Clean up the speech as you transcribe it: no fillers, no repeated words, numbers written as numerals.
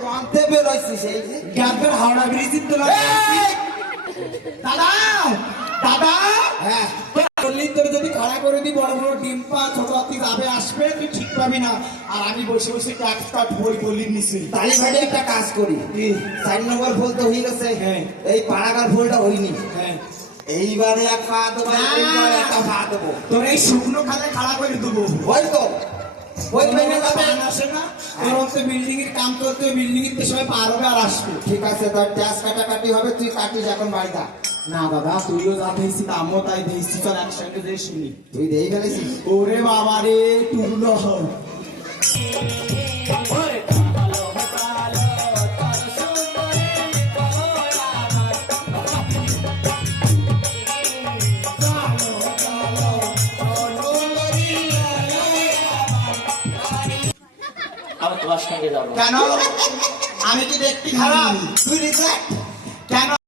কমতে বেরোইছিস এই যে গ্যাপের হাওড়া ব্রিজের তো দাদা দাদা হ্যাঁ বললি তোর যদি খাড়া করে দিই বড় বড় ডিম্পা ছোট হাতি যাবে আসবে তুই ঠিক পাবি না আর আমি বসে বসে ট্যাক্স কাট বই বলি নিশ্চয়ই তাই ভাই একটা কাজ করি 4 নম্বর ফুল তো হয়ে গেছে হ্যাঁ। এই পাড়াগার ফুলটা হয়নি হ্যাঁ এইবারে এক পা দেবো এইবারে একটা পা দেবো তোর এই শুকনো খালে খাড়া করে দেবো ওই তো ওই মেনে যাবে আসে না তোর হচ্ছে বিল্ডিং এর কাম করতে বিল্ডিং এর সবাই পার হবে আর আসবে ঠিক আছে তোর ট্যাক্স কাটাকাটি হবে তুই কাটিস এখন বাড়িটা না দাদা তুইও যা দিয়েছিস আমিও তাই দিয়েছি চল একসঙ্গে যে শুনি তুই দিয়ে ফেলেছিস ওরে বাবা রে টুকলো আমি তোমার সঙ্গে যাবো। কেন আমি কি দেখতে খারাপ তুই রিজেক্ট কেন